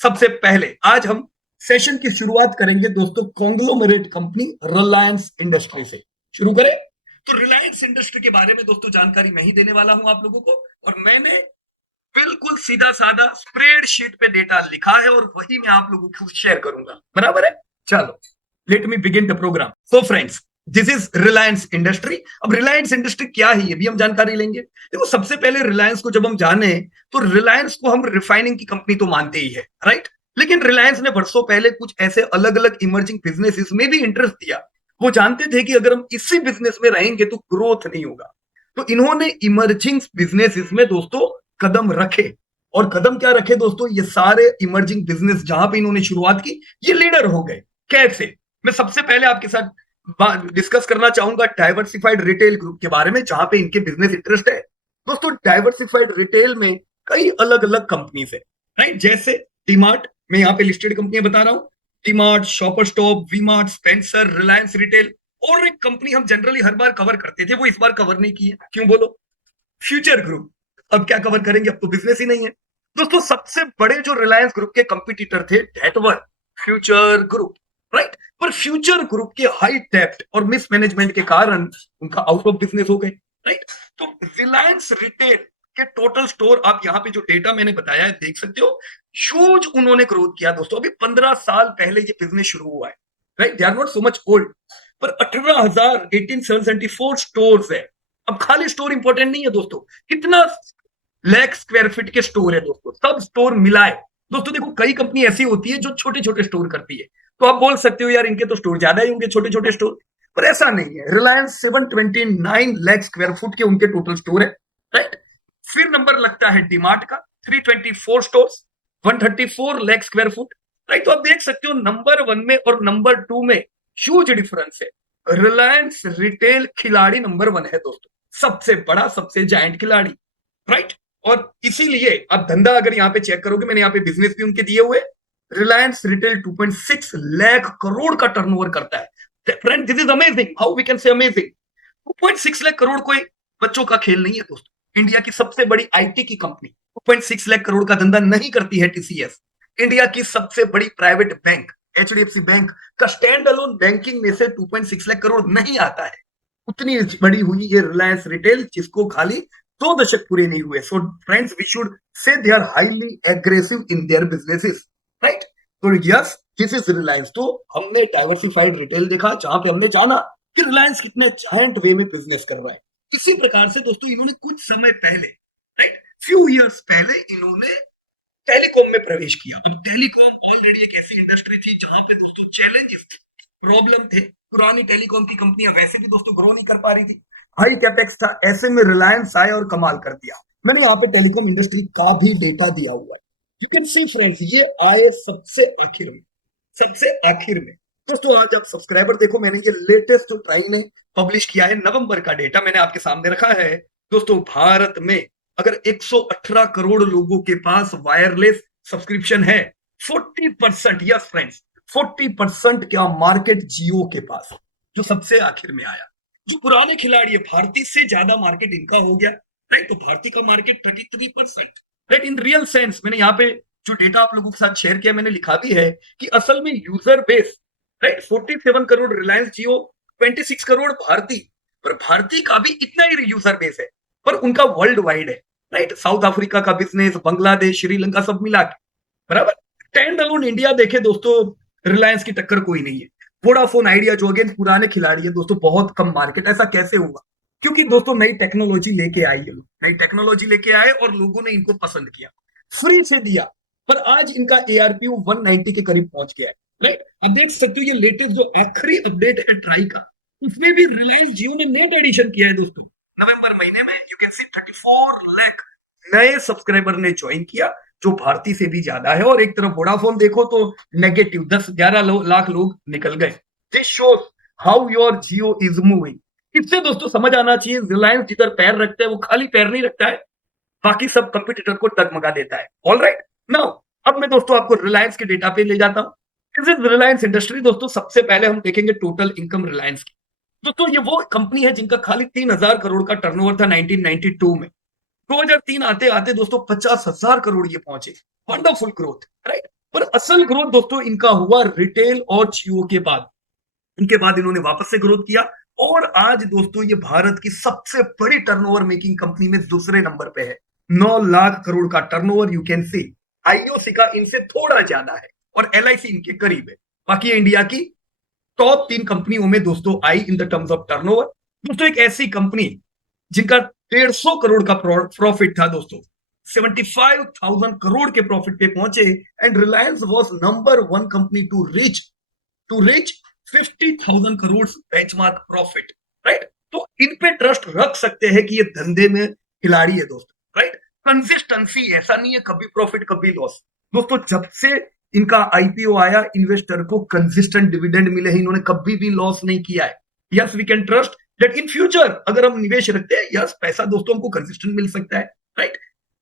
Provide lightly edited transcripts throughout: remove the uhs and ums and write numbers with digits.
सबसे पहले आज हम सेशन की शुरुआत करेंगे दोस्तों कॉन्ग्लोमेरेट कंपनी रिलायंस इंडस्ट्री से। शुरू करें तो रिलायंस इंडस्ट्री के बारे में दोस्तों जानकारी मैं ही देने वाला हूं आप लोगों को, और मैंने बिल्कुल सीधा साधा स्प्रेडशीट पे डेटा लिखा है और वही मैं आप लोगों को शेयर करूंगा। बराबर है? चलो let me begin the program. So friends, this is Reliance industry. अब रिलायंस इंडस्ट्री क्या है ये भी हम जानकारी लेंगे। देखो, सबसे पहले रिलायंस को जब हम जाने तो रिलायंस को हम रिफाइनिंग की कंपनी तो मानते ही है, राइट। लेकिन रिलायंस ने वर्षों पहले कुछ ऐसे अलग अलग इमर्जिंग बिजनेसेस में भी इंटरेस्ट दिया। वो जानते थे कि अगर हम इसी बिजनेस में रहेंगे तो ग्रोथ नहीं होगा, तो इन्होंने इमर्जिंग बिजनेसेस में दोस्तों कदम रखे। और कदम क्या रखे दोस्तों, ये सारे इमर्जिंग बिजनेस जहां पे इन्होंने शुरुआत की ये लीडर हो गए। कैसे? मैं सबसे पहले आपके साथ डिस्कस करना चाहूंगा डाइवर्सिफाइड रिटेल ग्रुप के बारे में, जहां पे इनके बिजनेस इंटरेस्ट है। दोस्तों, डाइवर्सिफाइड रिटेल में कई अलग अलग कंपनीज है, राइट। जैसे डीमार्ट, मैं यहाँ पे लिस्टेड कंपनियां बता रहा हूं। DMart, shopper stop, V Mart, Spencer, Reliance retail. और एक कंपनी हम जनरली हर बार कवर करते थे, वो इस बार कवर नहीं की है। क्यों बोलो? Future group. अब क्या कवर करेंगे, अब तो बिजनेस ही नहीं है। दोस्तों, सबसे बड़े जो रिलायंस ग्रुप के कंपटीटर थे that were future group, right. पर फ्यूचर ग्रुप के हाई डेप्थ और मिसमैनेजमेंट के कारण उनका आउट ऑफ बिजनेस हो गए, राइट। तो रिलायंस रिटेल के टोटल स्टोर, आप यहाँ पे जो डेटा मैंने बताया है देख सकते हो, ह्यूज उन्होंने ग्रोथ किया दोस्तों। अभी 15 साल पहले ये बिजनेस शुरू हुआ है, right. They are not so much old. पर 18,774 स्टोर्स है। अब खाली स्टोर इंपॉर्टेंट नहीं है दोस्तों, कितना लाख स्क्वायर फीट के स्टोर है दोस्तों, सब स्टोर मिलाए। दोस्तों देखो, कई कंपनी ऐसी होती है जो छोटे छोटे स्टोर करती है, तो आप बोल सकते हो यार इनके तो स्टोर ज्यादा ही होंगे, छोटे छोटे स्टोर। पर ऐसा नहीं है। रिलायंस 729 लाख स्क्वायर फुट के उनके टोटल स्टोर है, राइट। फिर नंबर लगता है डीमार्ट का, 324 store, 134 lakh square foot, right. तो आप देख सकते हो नंबर 1 में और नंबर 2 में ह्यूज डिफरेंस है। रिलायंस रिटेल खिलाड़ी नंबर 1 है दोस्तों, सबसे बड़ा, सबसे जायंट खिलाड़ी, राइट। और इसीलिए आप धंधा अगर यहाँ पे चेक करोगे, मैंने यहाँ पे बिजनेस भी उनके दिए हुए। रिलायंस रिटेल 2.6 लाख करोड़ का टर्नओवर करता है। Friend, this is amazing, how we can say amazing. 2.6 lakh crore कोई बच्चों का खेल नहीं है दोस्तों। इंडिया की सबसे बड़ी आईटी की कंपनी 2.6 लाख करोड़ का धंधा नहीं करती है टीसीएस। इंडिया की सबसे बड़ी प्राइवेट बैंक एचडीएफसी बैंक का स्टैंड अलोन बैंकिंग में से 2.6 लाख करोड़ नहीं आता है। उतनी बड़ी हुई ये रिलायंस रिटेल, जिसको खाली 2 दशक पूरे नहीं हुए। So friends, we should say they are highly aggressive in their businesses, right. तो यस, दिस इज रिलायंस। तो हमने डाइवर्सिफाइड रिटेल देखा, जहां पे हमने जाना कि रिलायंस कितने जायंट वे में बिजनेस कर रहा है। इसी प्रकार से दोस्तों इन्होंने कुछ समय पहले, राइट, फ्यू इयर्स पहले इन्होंने टेलीकॉम में प्रवेश किया। अब टेलीकॉम ऑलरेडी एक ऐसी इंडस्ट्री थी जहां पे दोस्तों चैलेंजेस, प्रॉब्लम थे। पुरानी टेलीकॉम की कंपनियां वैसे भी दोस्तों ग्रो नहीं कर पा रही थी, हाई कैपेक्स था। ऐसे में रिलायंस आए और कमाल कर दिया। मैंने यहाँ पे टेलीकॉम इंडस्ट्री का भी डेटा दिया हुआ है, यू कैन सी फ्रेंड्स। ये आए सबसे आखिर में, सबसे आखिर में। दोस्तों आज आप सब्सक्राइबर देखो, मैंने ये लेटेस्ट ट्राई ने पब्लिश किया है, नवंबर का डेटा मैंने आपके सामने रखा है। दोस्तों, भारत में अगर 118 करोड़ लोगों के पास वायरलेस सब्सक्रिप्शन है, 40%, यस फ्रेंड्स, 40% क्या मार्केट जियो के पास, जो सबसे आखिर में आया। जो पुराने खिलाड़ी है, भारती से ज्यादा मार्केट इनका हो गया, राइट। तो भारती का market 33%, right. In real sense मैंने यहाँ पे जो डेटा आप लोगों के साथ शेयर किया, मैंने लिखा भी है कि असल में user base, right, 47 crore Reliance Jio, 26 crore Bharti. पर भारती का भी इतना ही यूजर बेस है, पर उनका वर्ल्ड वाइड है, राइट। साउथ अफ्रीका का बिजनेस, बांग्लादेश, श्रीलंका सब मिला के, बराबर। स्टैंड अलोन इंडिया देखे दोस्तों, रिलायंस की टक्कर कोई नहीं है। वोडाफोन आइडिया जो अगेन पुराने खिलाड़ी है दोस्तों, बहुत कम मार्केट। ऐसा कैसे हुआ? क्योंकि दोस्तों नई टेक्नोलॉजी लेके आई है, नई टेक्नोलॉजी लेके आए और लोगों ने इनको पसंद किया, फ्री से दिया। पर आज इनका एआरपीयू 190 के करीब पहुंच गया है, राइट। अब देख सकते हो ये लेटेस्ट जो आखिरी अपडेट है ट्राई का, उसमें भी रिलायंस जियो ने नेट एडिशन किया है दोस्तों। नवंबर महीने में यू कैन सी 34 लाख नए सब्सक्राइबर ने ज्वाइन किया, जो भारती से भी ज्यादा है। और एक तरफ वोडाफोन देखो तो नेगेटिव 10-11 लाख लोग निकल गए। This shows how your Jio is moving. इससे दोस्तों समझ आना चाहिए, रिलायंस जिधर पैर रखता है वो खाली पैर नहीं रखता है, बाकी सब कंपटीटर को डगमगा देता है। ऑल राइट, नाउ अब मैं दोस्तों आपको रिलायंस के डेटा पे ले जाता हूं। This is Reliance industry. दोस्तों सबसे पहले हम देखेंगे टोटल इनकम रिलायंस की। दोस्तों ये वो कंपनी है जिनका खाली 3,000 करोड़ का टर्नओवर था 1992 में। 2003 आते आते दोस्तों 50,000 करोड़ ये पहुंचे। Wonderful growth, right. पर असल ग्रोथ दोस्तों इनका हुआ रिटेल और जियो के बाद। इनके बाद इन्होंने वापस से ग्रोथ किया और आज दोस्तों ये भारत की सबसे बड़ी टर्नओवर मेकिंग कंपनी में दूसरे नंबर पे है। 9 लाख करोड़ का turnover you can C. IOC का इनसे थोड़ा ज्यादा है और एलआईसी इनके करीब है। बाकी इंडिया की टॉप 3 कंपनियों में दोस्तों I in the terms of turnover. दोस्तों एक ऐसी कंपनी जिनका 150 करोड़ का प्रॉफिट था दोस्तों, 75,000 करोड़ के प्रॉफिट पे पहुंचे and Reliance was number 1 company to reach 50,000 crore benchmark profit. Right, तो इन पे ट्रस्ट रख सकते हैं कि ये धंधे में खिलाड़ी है दोस्तों। राइट, कंसिस्टेंसी, ऐसा नहीं है कभी प्रॉफिट कभी लॉस। दोस्तों जब से इनका आईपीओ आया इन्वेस्टर को कंसिस्टेंट डिविडेंड मिले हैं, इन्होंने कभी भी लॉस नहीं किया है। Yes we can trust that in future अगर हम निवेश रखते हैं, यस पैसा दोस्तों हमको कंसिस्टेंट मिल सकता है। राइट,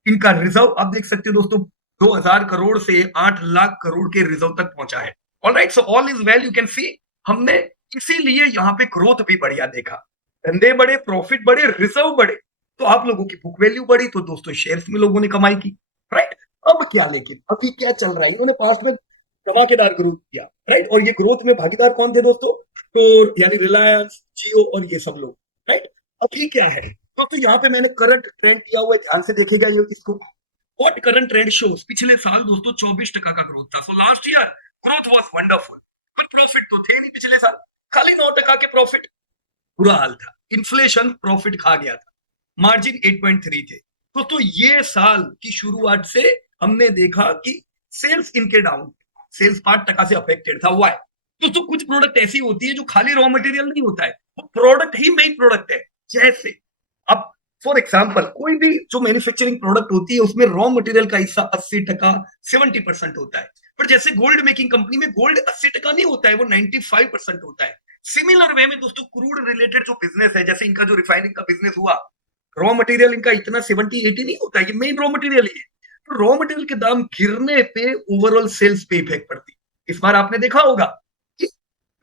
इनका रिजर्व आप देख सकते हो दोस्तों, 2,000 करोड़ से 8 लाख करोड़ के रिजर्व तक पहुंचा है। Alright, so all is well, you can सी। हमने इसीलिए यहाँ पे ग्रोथ भी बढ़िया देखा, धंधे बढ़े, प्रॉफिट बढ़े, रिजर्व बढ़े, तो आप लोगों की बुक वैल्यू बढ़ी, तो दोस्तों शेयर्स में लोगों ने कमाई की। राइट, अब क्या, लेकिन अभी क्या चल रहा है, इन्होंने पास्ट में धमाकेदार ग्रोथ किया। राइट, और ये ग्रोथ में भागीदार कौन थे दोस्तों, तो यानी रिलायंस, जियो और ये सब लोग। राइट, अभी क्या है दोस्तों, यहाँ पे मैंने करंट ट्रेंड किया हुआ है, ध्यान से देखेगा ये इसको। व्हाट करंट ट्रेंड शोज, पिछले साल दोस्तों 24% का ग्रोथ था। So last year growth was wonderful, पर प्रॉफिट तो थे नहीं पिछले साल, खाली 9% के प्रॉफिट। बुरा हाल था, इन्फ्लेशन प्रॉफिट खा गया था, मार्जिन 8.3 थे दोस्तों। ये साल की शुरुआत से हमने देखा कि सेल्स इनके डाउन, सेल्स 5% से अफेक्टेड था। वाई दोस्तों, कुछ प्रोडक्ट ऐसी होती है जो खाली रॉ मटेरियल नहीं होता है, वो प्रोडक्ट ही मेन प्रोडक्ट है। जैसे अब फॉर एग्जाम्पल कोई भी जो मैन्युफैक्चरिंग प्रोडक्ट होती है उसमें रॉ मटेरियल का हिस्सा 80%, 70% होता है। पर जैसे गोल्ड मेकिंग कंपनी में गोल्ड 80% नहीं होता है, वो 95% होता है। सिमिलर वे में दोस्तों क्रूड रिलेटेड जो बिजनेस है, जैसे इनका जो रिफाइनिंग का बिजनेस हुआ, रॉ मटेरियल इनका इतना 70-80 नहीं होता है, ये मेन रॉ मटेरियल ही है। तो रॉ मटेरियल के दाम गिरने पे ओवरऑल सेल्स पे इफेक्ट पड़ती। इस बार आपने देखा होगा कि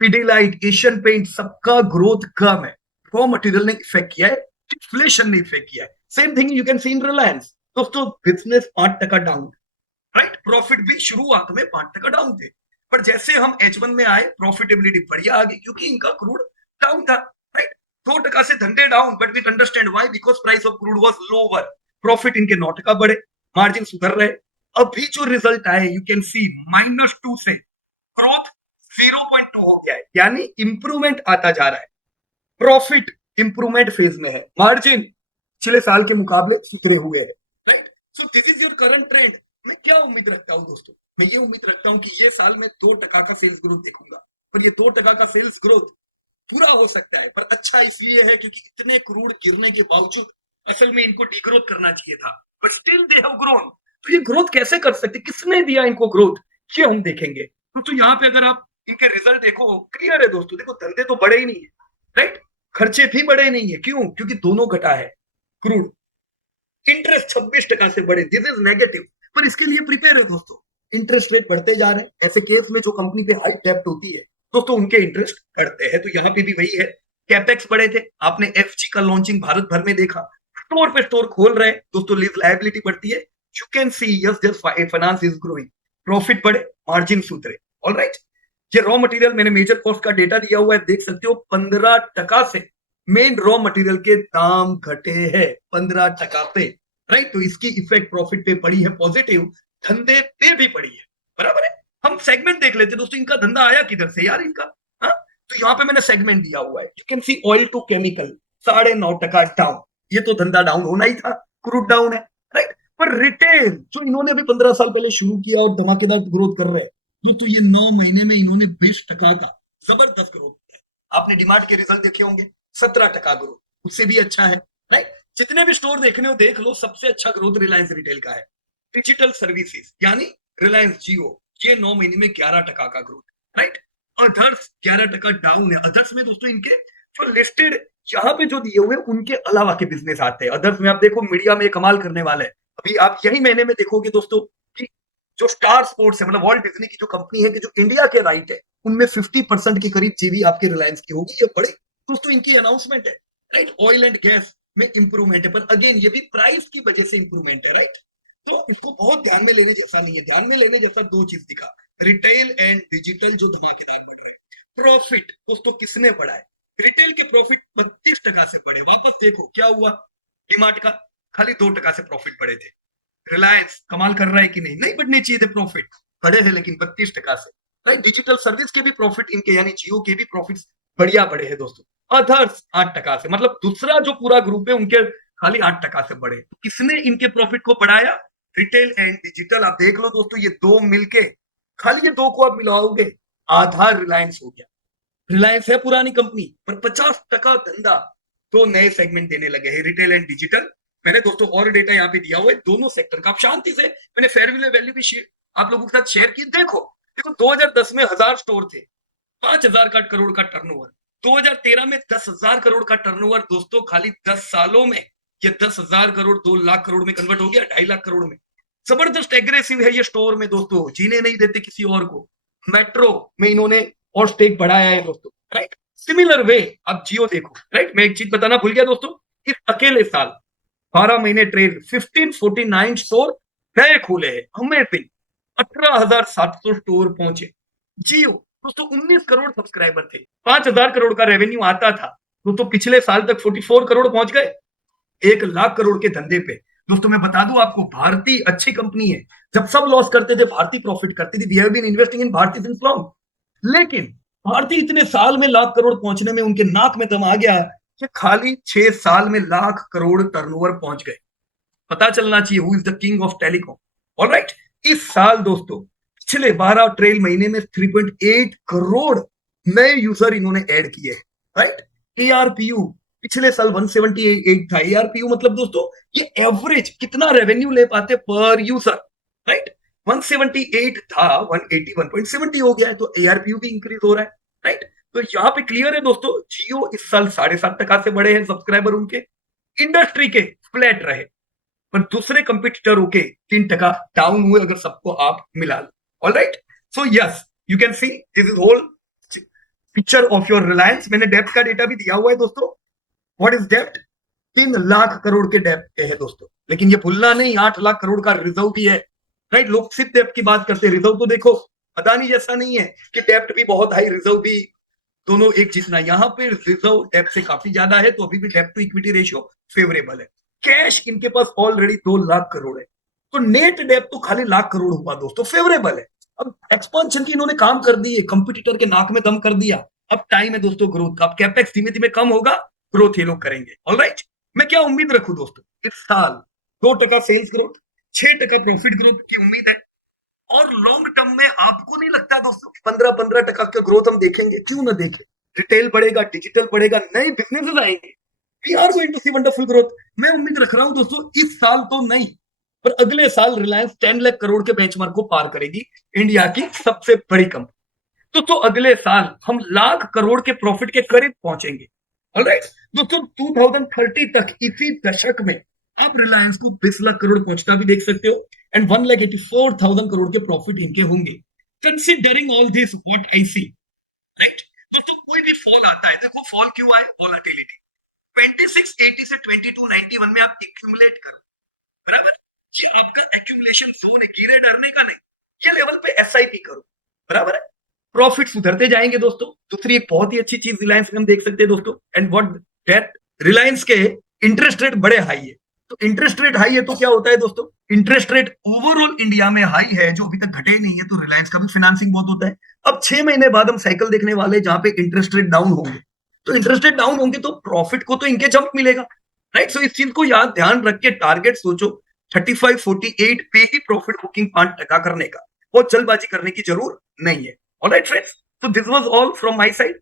पिडिलाइट, एशियन पेंट, सबका ग्रोथ कम है, रॉ मटेरियल ने इफेक्ट किया है, इन्फ्लेशन ने इफेक्ट किया है। Same thing you can see in Reliance दोस्तों, बिजनेस 5% डाउन। राइट, प्रॉफिट भी शुरुआत में 5% डाउन थे, पर जैसे हम H1 में आए प्रॉफिटेबिलिटी बढ़िया आ गई, क्योंकि इनका क्रूड डाउन था। राइट, 2% से धंधे down, but we understand why, because price of crude was lower. Profit इनके 9% बढ़े, मार्जिन सुधर रहे। अभी जो रिजल्ट आए यू कैन सी -2 से ग्रोथ 0.2 हो गया है, यानी इंप्रूवमेंट आता जा रहा है। प्रॉफिट इंप्रूवमेंट फेज में है, मार्जिन पिछले साल के मुकाबले सुधरे हुए है। Right, so this is your current trend. मैं क्या उम्मीद रखता हूं दोस्तों, मैं ये उम्मीद रखता हूं कि ये साल में 2% का सेल्स ग्रोथ देखूंगा, और ये 2% का सेल्स ग्रोथ पूरा हो सकता है, पर अच्छा इसलिए है क्योंकि इतने क्रूड गिरने के बावजूद असल में इनको डीग्रोथ करना चाहिए था, but still they have grown. तो ये ग्रोथ कैसे कर सकते, किसने दिया इनको ग्रोथ, ये हम देखेंगे। तो यहाँ पे अगर आप इनके रिजल्ट देखो, क्लियर है दोस्तों, देखो धंधे तो बड़े ही नहीं है। राइट, खर्चे भी बड़े नहीं है, क्यों, क्योंकि दोनों घटा है। क्रूड, इंटरेस्ट 26% से बढ़े, दिस इज नेगेटिव, पर इसके लिए प्रिपेयर है दोस्तों। इंटरेस्ट रेट बढ़ते जा रहे हैं, ऐसे केस में जो कंपनी पे हाई डेब्ट होती है दोस्तों, उनके इंटरेस्ट बढ़ते हैं। तो यहाँ पे भी वही है, कैपेक्स बढ़े थे, आपने एफजी का लॉन्चिंग भारत भर में देखा, स्टोर पे स्टोर खोल रहे हैं दोस्तों, लीज लायबिलिटी बढ़ती है। You can C yes this finance is growing, profit बढ़े, मार्जिन सुधरे। ऑलराइट, ये रॉ मटेरियल मैंने मेजर कॉस्ट का डेटा दिया हुआ है, देख सकते हो 15% से मेन रॉ मटेरियल के दाम घटे हैं 15% पे। राइट, तो इसकी इफेक्ट प्रॉफिट पे पड़ी है पॉजिटिव, धंधे पे भी पड़ी है। बराबर है, हम सेगमेंट देख लेते दोस्तों, इनका धंधा आया किधर से यार इनका। हाँ, तो यहाँ पे मैंने सेगमेंट दिया हुआ है, you can see oil to chemical 9.5% down, ये तो धंधा डाउन होना ही था, क्रूड डाउन है। राइट, पर रिटेल जो इन्होंने अभी 15 साल पहले शुरू किया और धमाकेदार ग्रोथ कर रहे हैं दोस्तों, ये 9 महीने में इन्होंने 20% का जबरदस्त ग्रोथ किया है। आपने डिमांड के रिजल्ट देखे होंगे, 17% ग्रोथ, उससे भी अच्छा है। राइट, जितने भी स्टोर देखने हो देख लो, सबसे अच्छा ग्रोथ रिलायंस रिटेल का है। डिजिटल सर्विसेज यानी रिलायंस जियो, ये 9 महीने में 11% का ग्रोथ। राइट, अदर्स 11% डाउन है। अदर्स में दोस्तों इनके जो लिस्टेड यहाँ पे जो दिए हुए उनके अलावा के बिजनेस आते हैं। अदर्स में आप देखो, मीडिया में कमाल करने वाला है, अभी आप यही महीने में देखोगे दोस्तों कि जो स्टार स्पोर्ट्स है, मतलब वॉल्ट डिज्नी की जो कंपनी है कि जो इंडिया के राइट है, उनमें 50% के करीब जीवी आपके रिलायंस की होगी। ये बड़े दोस्तों इनकी अनाउंसमेंट है। राइट, ऑयल एंड गैस में इंप्रूवमेंट है, पर अगेन ये भी प्राइस की वजह से इंप्रूवमेंट है। राइट, तो इसको बहुत ध्यान में लेने जैसा नहीं है। ध्यान में लेने जैसा दो चीज दिखा, रिटेल एंड डिजिटल जो धमाकेदार प्रॉफिट दोस्तों किसने बढ़ाए। रिटेल के प्रॉफिट 32% से बढ़े। वापस देखो क्या हुआ, डीमार्ट का खाली 2% से प्रॉफिट बढ़े थे। रिलायंस कमाल कर रहा है कि नहीं, नहीं बढ़ने चाहिए थे प्रॉफिट, बढ़े थे लेकिन 32% से। राइट, डिजिटल सर्विस के भी प्रॉफिट इनके यानी जियो के भी प्रॉफिट बढ़िया बढ़े हैं दोस्तों। अदर्स 8% से, मतलब दूसरा जो पूरा ग्रुप है उनके खाली 8% से बढ़े। तो किसने इनके प्रॉफिट को बढ़ाया, रिटेल एंड डिजिटल। आप देख लो दोस्तों, ये दो मिलके, खाली ये दो को आप मिलाओगे आधा रिलायंस हो गया। रिलायंस है पुरानी कंपनी, पर 50% धंधा तो नए सेगमेंट देने लगे हैं, रिटेल एंड डिजिटल। मैंने दोस्तों और डेटा यहाँ पे दिया हुआ है दोनों सेक्टर का। आप शांति से, मैंने फेयर वैल्यू भी आप लोगों के साथ शेयर की। देखो देखो 2010 में 1000 स्टोर थे, 5000 का करोड़ का टर्नओवर। 2013 में 10,000 करोड़ का टर्नओवर दोस्तों। खाली 10 सालों में ये 10,000 करोड़ 2 लाख करोड़ में कन्वर्ट हो गया, 2.5 लाख करोड़ में। जबरदस्त एग्रेसिव है ये स्टोर में दोस्तों, जीने नहीं देते किसी और को। मेट्रो में इन्होंने और स्टेक बढ़ाया है दोस्तों। राइट, सिमिलर वे अब जियो देखो। राइट, मैं एक चीज बताना भूल गया दोस्तों, इस अकेले साल 12 महीने ट्रेल 1549 स्टोर नए खुले हैं, अमेजिंग। 18,700 स्टोर पहुंचे। जियो दोस्तों 19 करोड़ सब्सक्राइबर थे, 5,000 करोड़ का रेवेन्यू आता था दोस्तों। पिछले साल तक 44 करोड़ पहुंच गए, 1 लाख करोड़ के धंधे पे। दोस्तों मैं बता दूं आपको, भारती अच्छी कंपनी है। जब सब लॉस करते थे भारती प्रॉफिट करती थी। We have been investing in Bharti since long. लेकिन भारती इतने साल में लाख करोड़ पहुंचने में उनके नाक में दम आ गया कि खाली 6 साल में लाख करोड़ टर्नओवर पहुंच गए। पता चलना चाहिए who is the king of telecom. Alright, इस साल दोस्तों पिछले 12 ट्रेल महीने में 3.8 करोड़ नए यूजर इन्होंने ऐड किए हैं। राइट, एआरपीयू पिछले साल 178 था। एआरपीयू मतलब दोस्तों ये एवरेज कितना रेवेन्यू ले पाते पर यूजर। राइट, 178 था, 181.70 हो गया है, तो एआरपीयू भी इंक्रीज हो रहा है। राइट, तो यहां पे क्लियर है दोस्तों, जियो इस साल 7.5% से बढ़े हैं सब्सक्राइबर उनके। इंडस्ट्री के फ्लैट रहे, पर दूसरे कंपटीटरों के 3% डाउन हुए अगर सबको आप मिला लो। All right, so yes you can see this is whole picture of your Reliance. मैंने डेप्थ का डेटा भी दिया हुआ है दोस्तों। What is depth, 3 lakh crore के डेप्थ है दोस्तों। लेकिन ये भूलना नहीं, 8 लाख करोड़ का रिजर्व भी है। राइट, लोग सिर्फ डेप्थ की बात करते हैं, रिजर्व तो देखो अदानी जैसा नहीं है कि डेप्थ भी बहुत हाई रिजर्व भी दोनों एक जितना। यहां पे रिजर्व डेप्थ से काफी ज्यादा है, तो अभी भी depth to equity ratio favourable है। कैश इनके पास ऑलरेडी 2 लाख करोड़ है, तो नेट डेप्थ तो खाली लाख करोड़ हुआ दोस्तों, फेवरेबल है। अब एक्सपांशन की इन्होंने काम कर दी है, कंपटीटर के नाक में दम कर दिया। अब टाइम है दोस्तों ग्रोथ का। अब कैपेक्स धीमे धीमे कम होगा, ग्रोथ ये लोग करेंगे। ऑलराइट, मैं क्या उम्मीद रखूं दोस्तों, इस साल 2% सेल्स ग्रोथ, 6% प्रॉफिट ग्रोथ की उम्मीद है। और लॉन्ग टर्म में आपको नहीं लगता दोस्तों 15-15% का ग्रोथ हम देखेंगे? क्यों ना देखें, रिटेल बढ़ेगा, डिजिटल बढ़ेगा, नए बिजनेसेस आएंगे। We are going to see wonderful growth. मैं उम्मीद रख रहा हूं दोस्तों, इस साल तो नहीं पर अगले साल रिलायंस 10 लाख करोड़ के बेंचमार्क को पार करेगी, इंडिया की सबसे बड़ी कंपनी। तो अगले साल हम लाख करोड़ के प्रॉफिट के करीब पहुंचेंगे। ऑलराइट दोस्तों, 2030 तक इसी दशक में आप रिलायंस को 20 लाख करोड़ पहुंचता भी देख सकते हो, एंड 1,84,000 करोड़ के प्रॉफिट इनके होंगे। Considering all this what I see. Right दोस्तों, कोई भी फॉल आता है, देखो फॉल क्यों आए, वोलाटिलिटी। 2680 से 2291 में आप एक्यूमुलेट करो, बराबर, ये आपका एक्यूमुलेशन जोन है, गिरे डरने का नहीं। ये लेवल पे एसआईपी करो, बराबर है, प्रॉफिट सुधरते जाएंगे दोस्तों। दूसरी एक बहुत ही अच्छी चीज रिलायंस में हम देख सकते हैं दोस्तों, एंड व्हाट दैट, रिलायंस के इंटरेस्ट रेट बड़े हाई है। तो इंटरेस्ट रेट हाई है तो क्या होता है दोस्तों, इंटरेस्ट रेट ओवरऑल इंडिया में हाई है, जो अभी तक घटे नहीं है, तो रिलायंस का भी फाइनेंसिंग बहुत होता है। अब 6 महीने बाद हम साइकिल देखने वाले जहां पे इंटरेस्ट रेट डाउन होंगे, तो इंटरेस्ट रेट डाउन होंगे तो प्रॉफिट को तो इनके जंप मिलेगा। राइट, सो इस चीज को याद ध्यान रख के टारगेट सोचो, 3548 पे ही प्रॉफिट बुकिंग 5% करने का, और जल्दबाजी करने की जरूर नहीं है। Alright friends, so this was all from my side.